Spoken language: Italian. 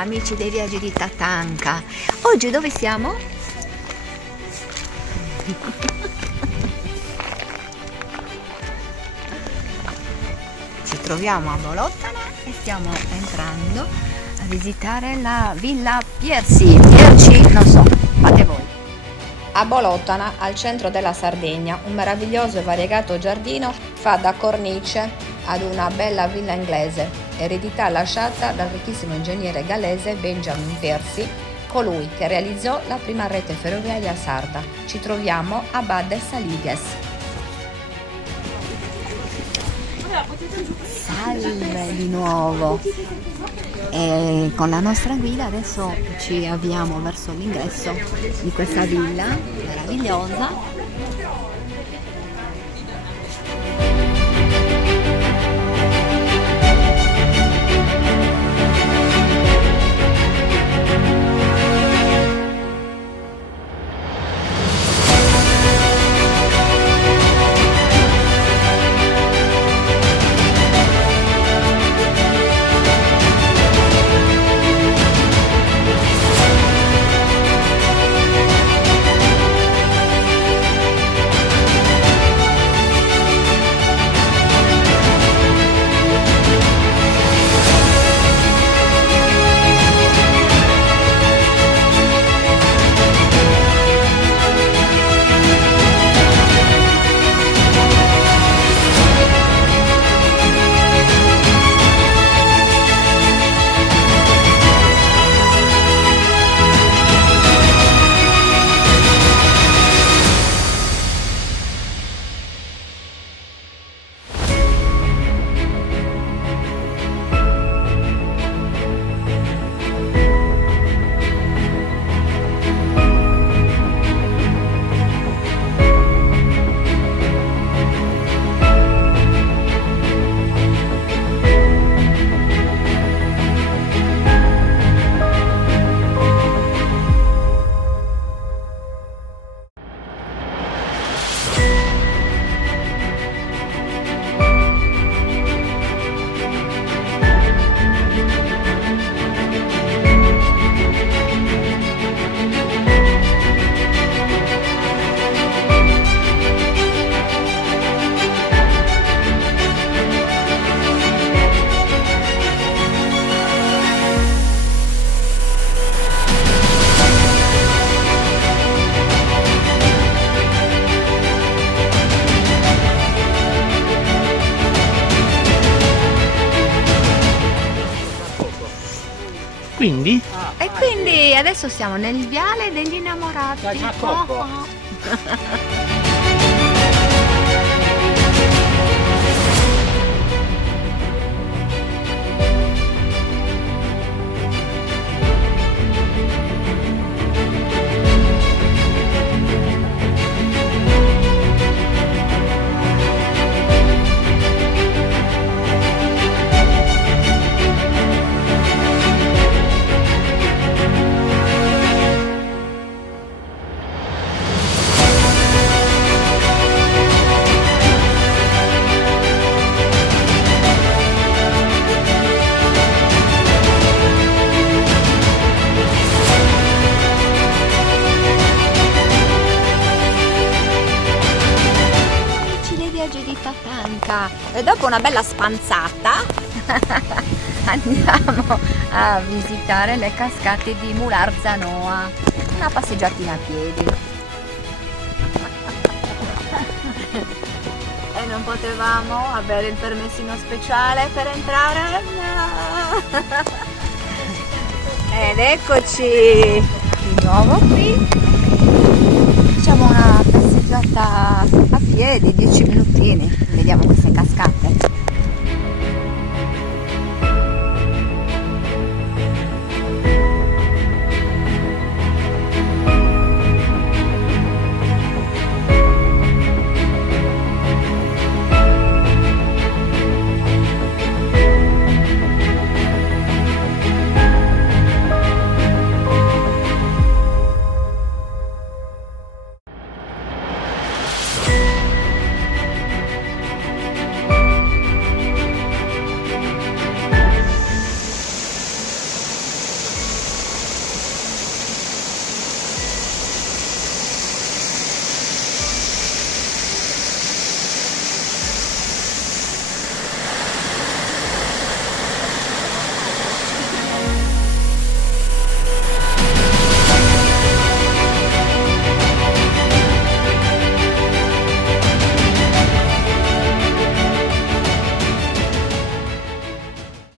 amici dei viaggi di Tatanka. Oggi dove siamo? Ci troviamo a Bolottana e stiamo entrando a visitare la Villa Pierci, non so, fate voi. A Bolottana, al centro della Sardegna, un meraviglioso e variegato giardino fa da cornice ad una bella villa inglese, eredità lasciata dal ricchissimo ingegnere gallese Benjamin Piercy, colui che realizzò la prima rete ferroviaria sarda. Ci troviamo a Bad Saliges. Salve di nuovo. E con la nostra guida adesso ci avviamo verso l'ingresso di questa villa meravigliosa. Quindi? E quindi adesso siamo nel viale degli innamorati. Dai, ma troppo. Di Tatanka. E dopo una bella spanzata andiamo a visitare le cascate di Mularzanoa, una passeggiatina a piedi. E non potevamo avere il permessino speciale per entrare? No. Ed eccoci di nuovo qui. Facciamo una passeggiata a piedi di